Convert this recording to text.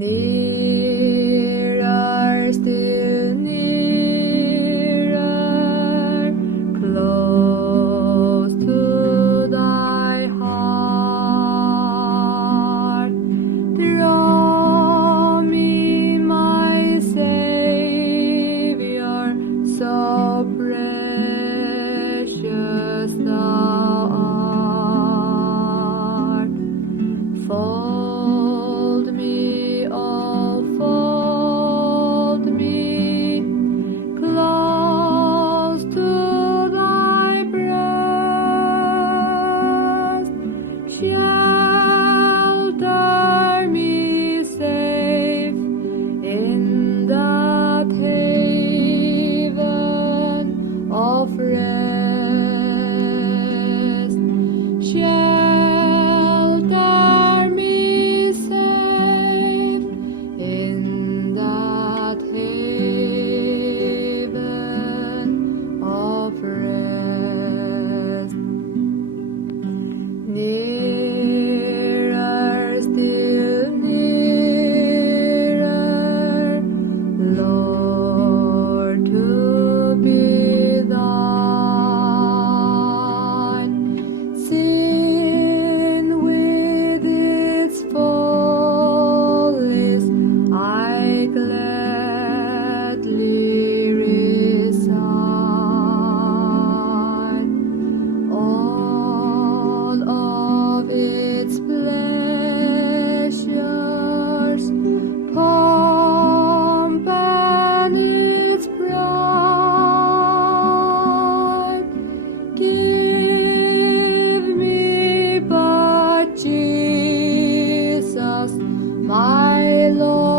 Nearer, still nearer, close to thy heart. Draw me, my Savior, so precious thou art. Fold me, oh, fold me close to thy breast. Shelter me safe in that haven of rest. Shelter me safe in that haven of rest. Nearer, still nearer, Lord, to be thine. Sin with its follies I gladly resign. All of its pleasures, pomp and its pride, give me but Jesus, my Lord.